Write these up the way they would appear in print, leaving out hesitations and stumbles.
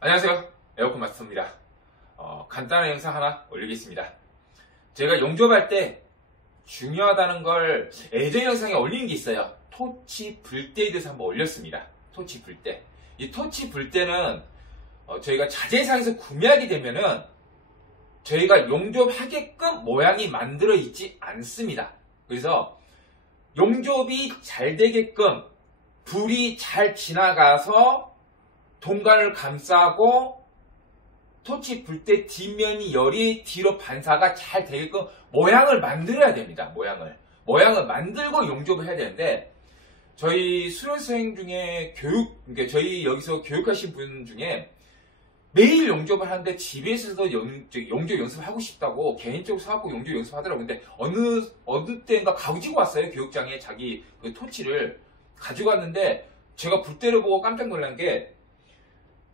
안녕하세요, 에어컨 마스터입니다. 간단한 영상 하나 올리겠습니다. 제가 용접할 때 중요하다는 걸 예전 영상에 올린 게 있어요. 토치 불때에 대해서 한번 올렸습니다. 토치 불때. 이 토치 불때는 저희가 자재상에서 구매하게 되면은 저희가 용접하게끔 모양이 만들어 있지 않습니다. 그래서 용접이 잘 되게끔 불이 잘 지나가서 동간을 감싸고 토치 불때 뒷면이 열이 뒤로 반사가 잘 되게끔 모양을 만들어야 됩니다. 모양을 만들고 용접을 해야 되는데, 저희 수료생 중에 그러니까 저희 여기서 교육하신 분 중에 매일 용접을 하는데 집에서도 용접 연습하고 싶다고 개인적으로 사갖고 용접 연습하더라고요. 근데 어느 때인가 가지고 왔어요. 교육장에 자기 그 토치를 가지고 왔는데, 제가 불때를 보고 깜짝 놀란 게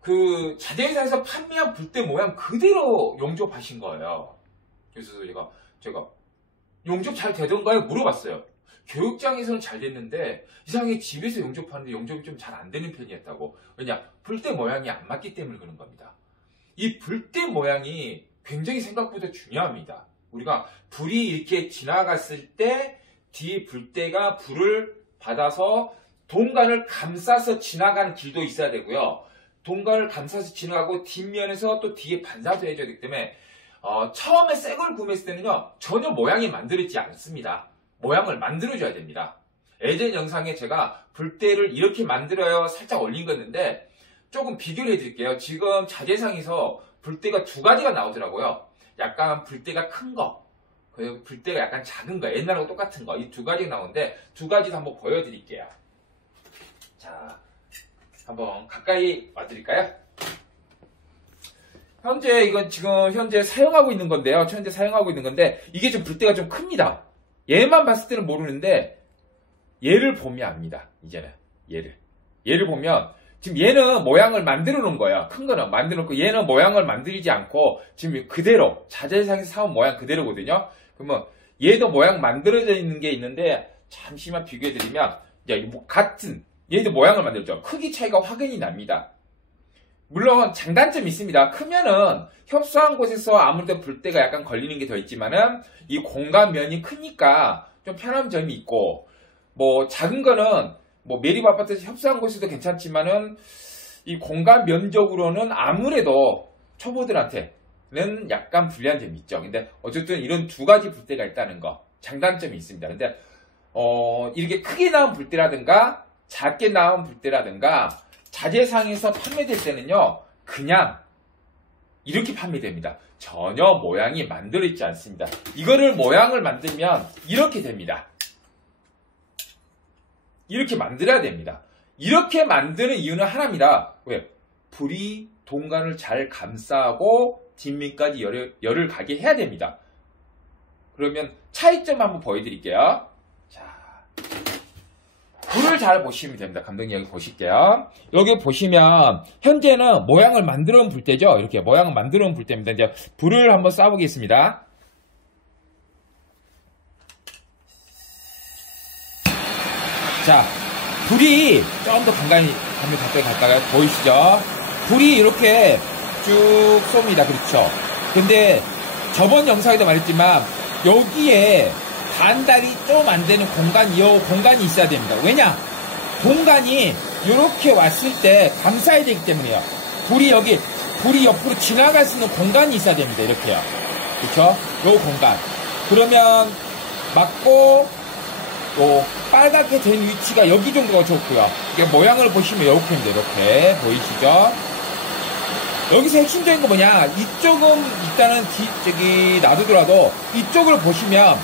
그 자재회사에서 판매한 불때 모양 그대로 용접하신 거예요. 그래서 제가 용접 잘 되던가요? 물어봤어요. 교육장에서는 잘 됐는데 이상하게 집에서 용접하는데 용접이 좀 잘 안 되는 편이었다고. 왜냐? 불때 모양이 안 맞기 때문에 그런 겁니다. 이 불때 모양이 굉장히 생각보다 중요합니다. 우리가 불이 이렇게 지나갔을 때 뒤에 불때가 불을 받아서 동간을 감싸서 지나가는 길도 있어야 되고요. 동간을 감싸서 지나가고 뒷면에서 또 뒤에 반사도 해줘야 되기 때문에 처음에 새 걸 구매했을 때는요, 전혀 모양이 만들어지지 않습니다. 모양을 만들어줘야 됩니다. 예전 영상에 제가 불때를 이렇게 만들어요 살짝 올린 거였는데, 조금 비교를 해드릴게요. 지금 자재상에서 불때가 두 가지가 나오더라고요. 약간 불때가 큰 거, 그리고 불때가 약간 작은 거, 옛날하고 똑같은 거, 이 두 가지가 나오는데 두 가지도 한번 보여드릴게요. 자, 한번 가까이 와드릴까요? 이건 지금 현재 사용하고 있는 건데요. 이게 좀 불때가 좀 큽니다. 얘만 봤을 때는 모르는데 얘를 보면 압니다. 이제는 얘를 보면 지금 얘는 모양을 만들어 놓은 거예요. 큰 거는 만들어 놓고 얘는 모양을 만들지 않고 지금 그대로 자재상에서 사온 모양 그대로거든요. 그러면 얘도 모양 만들어져 있는 게 있는데, 잠시만 비교해 드리면 같은 얘도 모양을 만들죠. 크기 차이가 확연히 납니다. 물론 장단점이 있습니다. 크면은 협소한 곳에서 아무래도 불때가 약간 걸리는 게 더 있지만은 이 공간 면이 크니까 좀 편한 점이 있고, 뭐 작은 거는 뭐 매립 아파트에서 협소한 곳에도 괜찮지만은 이 공간 면적으로는 아무래도 초보들한테는 약간 불리한 점이 있죠. 근데 어쨌든 이런 두 가지 불때가 있다는 거, 장단점이 있습니다. 근데 이렇게 크게 나온 불때라든가 작게 나온 불때라든가 자재상에서 판매될 때는요, 그냥 이렇게 판매됩니다. 전혀 모양이 만들어 있지 않습니다. 이거를 모양을 만들면 이렇게 됩니다. 이렇게 만들어야 됩니다. 이렇게 만드는 이유는 하나입니다. 왜? 불이 동간을 잘 감싸고 뒷면까지 열을 가게 해야 됩니다. 그러면 차이점 한번 보여드릴게요. 자, 불을 잘 보시면 됩니다. 감독님 여기 보실게요. 여기 보시면 현재는 모양을 만들어 놓은 불때죠. 이렇게 모양을 만들어 놓은 불때입니다. 이제 불을 한번 쏴보겠습니다. 자, 불이 좀 더 가까이 갈까요? 보이시죠? 불이 이렇게 쭉 쏩니다. 그렇죠? 근데 저번 영상에도 말했지만 여기에 반달이 좀 안 되는 공간이 있어야 됩니다. 왜냐? 공간이 이렇게 왔을 때 감싸야 되기 때문에요. 불이 옆으로 지나갈 수 있는 공간이 있어야 됩니다. 이렇게요. 그렇죠? 요 공간. 그러면 맞고 빨갛게 된 위치가 여기 정도가 좋고요. 그러니까 모양을 보시면 이렇게입니다. 이렇게 보이시죠? 여기서 핵심적인 거 뭐냐? 이쪽은 일단은 놔두더라도 이쪽을 보시면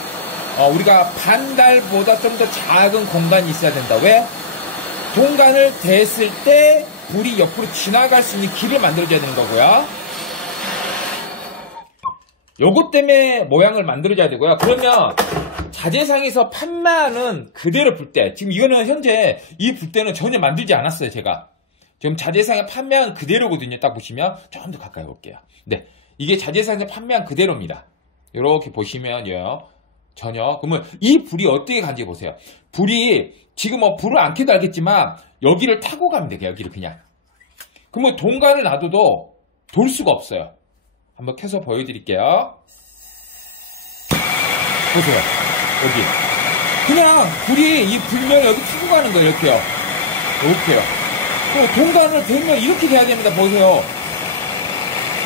우리가 반달보다 좀 더 작은 공간이 있어야 된다. 왜? 동간을 댔을 때 불이 옆으로 지나갈 수 있는 길을 만들어줘야 되는 거고요. 요것 때문에 모양을 만들어줘야 되고요. 그러면 자재상에서 판매하는 그대로 불때, 지금 이거는 현재 이 불때는 전혀 만들지 않았어요. 제가 지금 자재상에 판매한 그대로거든요. 딱 보시면 좀 더 가까이 볼게요. 네, 이게 자재상에서 판매한 그대로입니다. 이렇게 보시면요, 전혀. 그러면 이 불이 어떻게 간지 보세요. 불이 지금 불을 안 켜도 알겠지만 여기를 타고 가면 돼요. 여기를 그냥 그러면 동간을 놔둬도 돌 수가 없어요. 한번 켜서 보여드릴게요. 보세요. 여기. 그냥 불이 이 불면에 여기 타고 가는 거예요. 이렇게요. 이렇게요. 동간을 대면 이렇게 돼야 됩니다. 보세요.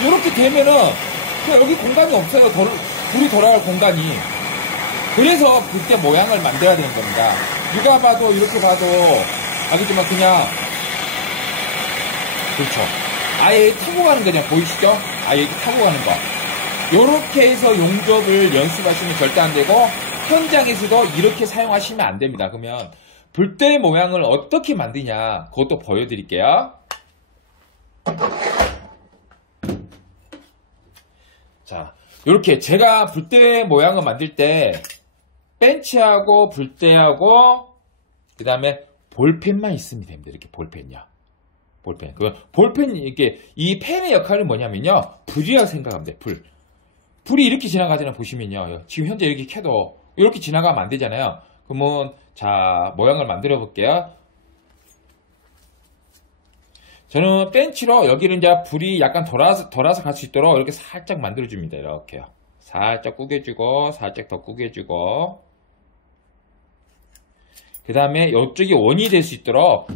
이렇게 되면은 그냥 여기 공간이 없어요. 불이 돌아갈 공간이. 그래서 불대 모양을 만들어야 되는 겁니다. 누가 봐도 이렇게 봐도 알겠지만 그냥 그렇죠. 아예 타고 가는 거 그냥 보이시죠? 아예 이렇게 타고 가는 거. 이렇게 해서 용접을 연습하시면 절대 안 되고 현장에서도 이렇게 사용하시면 안 됩니다. 그러면 불대 모양을 어떻게 만드냐 그것도 보여드릴게요. 자, 이렇게 제가 불대 모양을 만들 때 벤치하고 불대하고 그 다음에 볼펜만 있으면 됩니다. 이렇게 볼펜이요. 볼펜. 볼펜, 이게, 이 펜의 역할은 뭐냐면요. 불이라고 생각하면 돼요. 불이 이렇게 지나가잖아요. 보시면요. 지금 현재 이렇게 켜도 이렇게 지나가면 안 되잖아요. 그러면, 자, 모양을 만들어 볼게요. 저는 벤치로 여기는 이제 불이 약간 돌아서 갈 수 있도록 이렇게 살짝 만들어줍니다. 이렇게요. 살짝 구겨주고, 살짝 더 구겨주고. 그 다음에 이쪽이 원이 될 수 있도록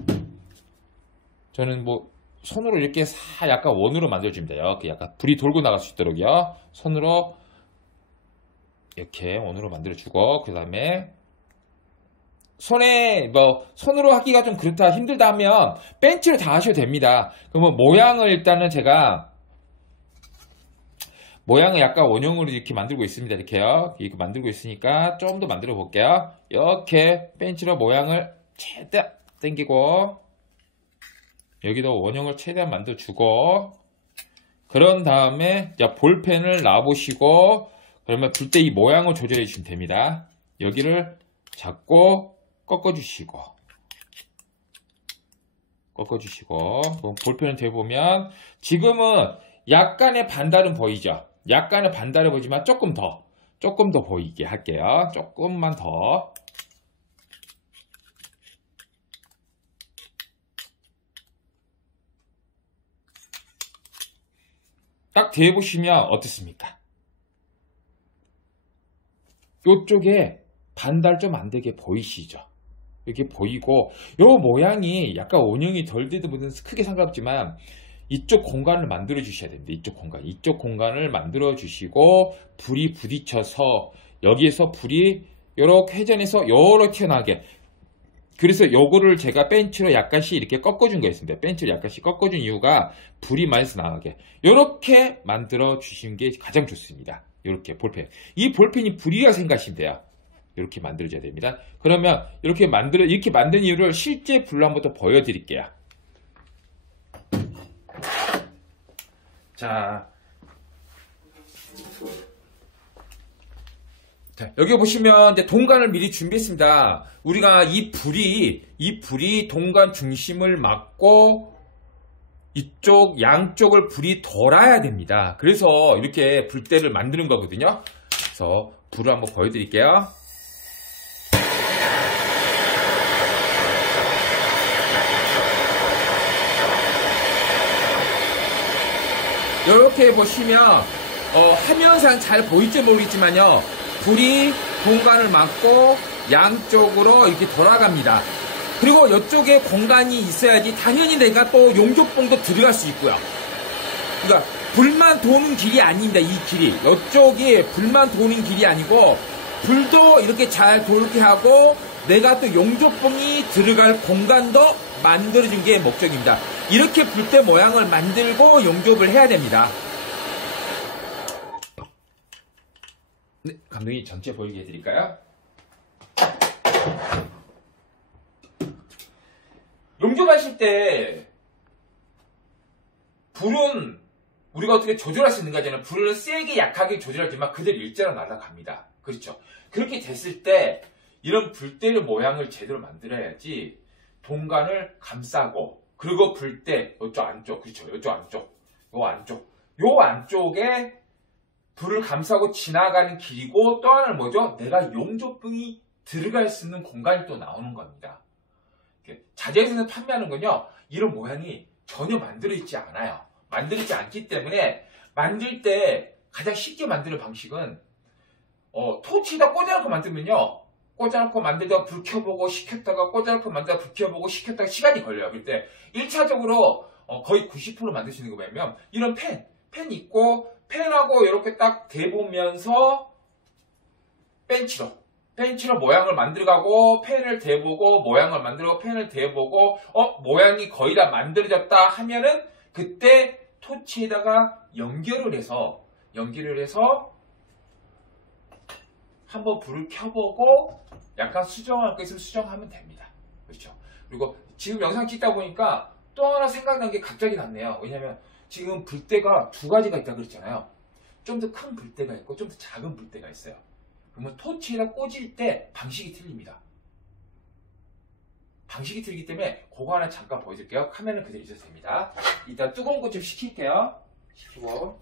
저는 뭐 손으로 이렇게 약간 원으로 만들어줍니다. 이렇게 약간 불이 돌고 나갈 수 있도록요. 손으로 이렇게 원으로 만들어주고 그 다음에 손으로 하기가 좀 그렇다 힘들다 하면 벤치로 다 하셔도 됩니다. 그러면 모양을 일단은 제가 모양을 약간 원형으로 이렇게 만들고 있습니다. 이렇게요. 이렇게 만들고 있으니까 좀 더 만들어 볼게요. 이렇게 벤치로 모양을 최대한 당기고 여기도 원형을 최대한 만들어주고 그런 다음에 볼펜을 놔보시고 그러면 불때 이 모양을 조절해 주시면 됩니다. 여기를 잡고 꺾어주시고 그럼 볼펜을 대보면 지금은 약간의 반달은 보이죠? 약간의 반달은 보이지만 조금 더 보이게 할게요. 조금만 더. 딱 대보시면 어떻습니까? 이쪽에 반달 좀 안 되게 보이시죠? 이렇게 보이고 요 모양이 약간 원형이 덜 되든 뭐든 크게 상관없지만 이쪽 공간을 만들어 주셔야 됩니다. 이쪽 공간을 만들어 주시고 불이 부딪혀서 여기에서 불이 요렇게 회전해서 요렇게 튀어나가게. 그래서 요거를 제가 벤치로 약간씩 이렇게 꺾어준 거였습니다. 벤치로 약간씩 꺾어준 이유가 불이 많이 나가게. 요렇게 만들어 주시는 게 가장 좋습니다. 요렇게 볼펜. 이 볼펜이 불이라 생각하시면 돼요. 이렇게 만들어줘야 됩니다. 그러면 이렇게 만든 이유를 실제 불로 한번 더 보여드릴게요. 자, 여기 보시면 이제 동간을 미리 준비했습니다. 우리가 이 불이 동간 중심을 막고 양쪽을 불이 돌아야 됩니다. 그래서 이렇게 불대를 만드는 거거든요. 그래서 불을 한번 보여드릴게요. 이렇게 보시면 화면상 잘 보일지 모르겠지만요. 불이 공간을 막고 양쪽으로 이렇게 돌아갑니다. 그리고 이쪽에 공간이 있어야지 당연히 내가 또 용접봉도 들어갈 수 있고요. 그러니까 불만 도는 길이 아닙니다. 이 길이. 이쪽이 불만 도는 길이 아니고 불도 이렇게 잘 돌게 하고 내가 또 용접봉이 들어갈 공간도 만들어준 게 목적입니다. 이렇게 불대 모양을 만들고 용접을 해야 됩니다. 네, 감독님 전체 보이게 해드릴까요? 용접하실 때 불은 우리가 어떻게 조절할 수 있는가 하잖아요. 불을 세게 약하게 조절하지만 그대로 일자로 날아갑니다. 그렇죠? 그렇게 됐을 때 이런 불대의 모양을 제대로 만들어야지 동간을 감싸고 그리고 불대 이쪽 안쪽 그렇죠? 이쪽 안쪽 요 안쪽에 불을 감싸고 지나가는 길이고 또 하나는 뭐죠? 내가 용접봉이 들어갈 수 있는 공간이 또 나오는 겁니다. 자재에서 판매하는 건요 이런 모양이 전혀 만들어 있지 않아요. 만들어 있지 않기 때문에 만들 때 가장 쉽게 만드는 방식은 토치에다 꽂아놓고 만들면요. 꽂아놓고 만들다가 불 켜보고 식혔다가 꽂아놓고 만들다가 불 켜보고 식혔다가 시간이 걸려요. 그때 1차적으로 거의 90% 만들 수 있는 거 뭐냐면 이런 펜 있고 펜하고 이렇게 딱 대보면서 펜치로 모양을 만들어가고 펜을 대보고 모양을 만들고 펜을 대보고 모양이 거의 다 만들어졌다 하면은 그때 토치에다가 연결을 해서 한번 불을 켜보고 약간 수정할 거 있으면 수정하면 됩니다. 그렇죠? 그리고 지금 영상 찍다 보니까 또 하나 생각난 게 갑자기 났네요. 왜냐면 지금 불대가 두 가지가 있다고 그랬잖아요. 좀 더 큰 불대가 있고 좀 더 작은 불대가 있어요. 그러면 토치에다 꽂을 때 방식이 틀립니다. 방식이 틀리기 때문에 그거 하나 잠깐 보여드릴게요. 카메라는 그대로 있어도 됩니다. 일단 뜨거운 것 좀 식힐게요. 식히고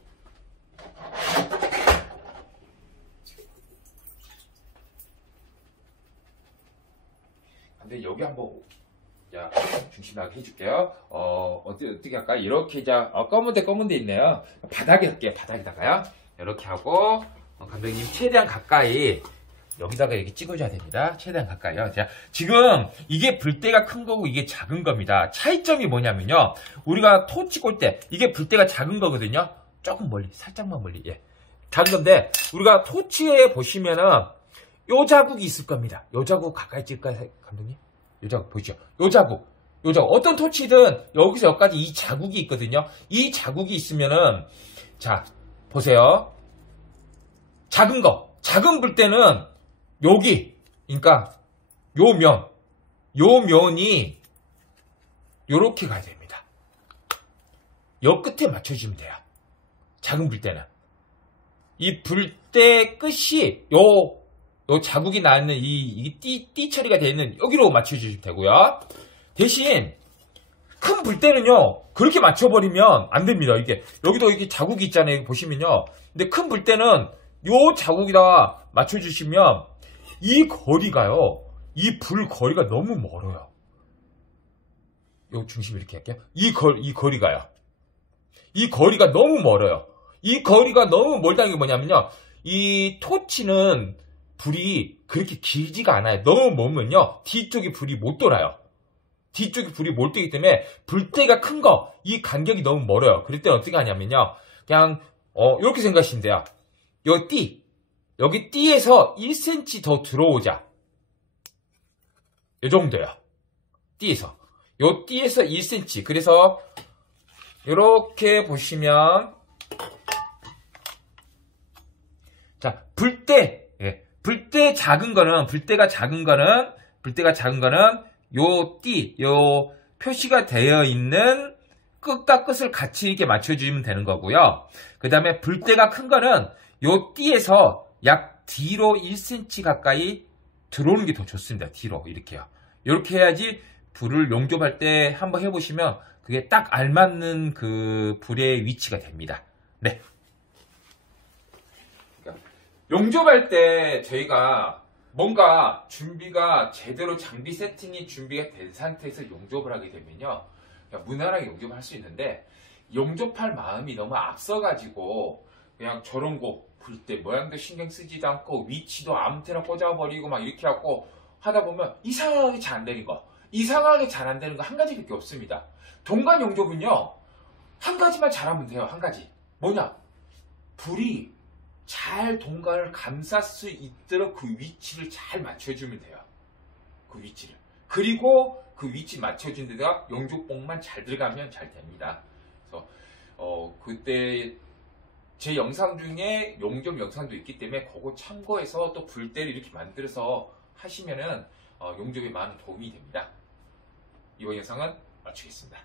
근데 여기 한번 중심하게 해줄게요. 어떻게 할까요? 이렇게 검은 데 있네요. 바닥에 할게요. 바닥에다가요. 이렇게 하고 감독님 최대한 가까이 여기다가 이렇게 찍어줘야 됩니다. 최대한 가까이요. 자, 지금 이게 불대가 큰 거고 이게 작은 겁니다. 차이점이 뭐냐면요. 우리가 토치 꽂을 때 이게 불대가 작은 거거든요. 조금 멀리, 살짝만 멀리. 예. 작은 건데 우리가 토치에 보시면은 요 자국이 있을 겁니다. 요 자국 가까이 찍을까요, 감독님? 요 자국 보이죠? 요 자국. 어떤 토치든 여기서 여기까지 이 자국이 있거든요. 이 자국이 있으면은 자, 보세요. 작은 불대는 여기, 그러니까 요 면이 요렇게 가야 됩니다. 요 끝에 맞춰주면 돼요. 작은 불대는. 이 불대 끝이 요 자국이 나는 이 띠 처리가 되어 있는 여기로 맞춰주시면 되고요. 대신 큰 불대는요 그렇게 맞춰버리면 안 됩니다. 이게 여기도 이렇게 자국이 있잖아요. 보시면요. 근데 큰 불대는 요 자국에다가 맞춰주시면 이 거리가요. 이 불 거리가 너무 멀어요. 요 중심 이렇게 할게요. 이 거리가요. 이 거리가 너무 멀어요. 이 거리가 너무 멀다는 게 뭐냐면요. 이 토치는 불이 그렇게 길지가 않아요. 너무 멀면요. 뒤쪽이 불이 못 돌아요. 뒤쪽이 불이 못 돌기 때문에 불대가 큰 거, 이 간격이 너무 멀어요. 그럴 때 어떻게 하냐면요. 그냥 이렇게 생각하시면 돼요. 여기 띠에서 1cm 더 들어오자. 이 정도요. 띠에서. 요 띠에서 1cm. 그래서 이렇게 보시면 자, 불대가 작은 거는 요 표시가 되어 있는 끝과 끝을 같이 이렇게 맞춰주면 되는 거고요. 그 다음에 불대가 큰 거는 요 띠에서 약 뒤로 1cm 가까이 들어오는 게 더 좋습니다. 뒤로 이렇게요. 이렇게 해야지 불을 용접할 때 한번 해보시면 그게 딱 알맞는 그 불의 위치가 됩니다. 네. 용접할 때 저희가 뭔가 준비가 제대로 장비 세팅이 준비가 된 상태에서 용접을 하게 되면요. 무난하게 용접을 할 수 있는데 용접할 마음이 너무 앞서가지고 그냥 저런 거 불때 모양도 신경 쓰지도 않고 위치도 아무 때나 꽂아버리고 막 이렇게 하고 하다 보면 이상하게 잘 안 되는 거. 이상하게 잘 안 되는 거 한 가지밖에 없습니다. 동간 용접은요. 한 가지만 잘하면 돼요. 한 가지. 뭐냐? 불이 잘 동간을 감쌀 수 있도록 그 위치를 잘 맞춰주면 돼요. 그 위치를. 그리고 그 위치 맞춰준 데다가 용접봉만 잘 들어가면 잘 됩니다. 그래서 그때 제 영상 중에 용접 영상도 있기 때문에 그거 참고해서 또 불대를 이렇게 만들어서 하시면은 용접에 많은 도움이 됩니다. 이번 영상은 마치겠습니다.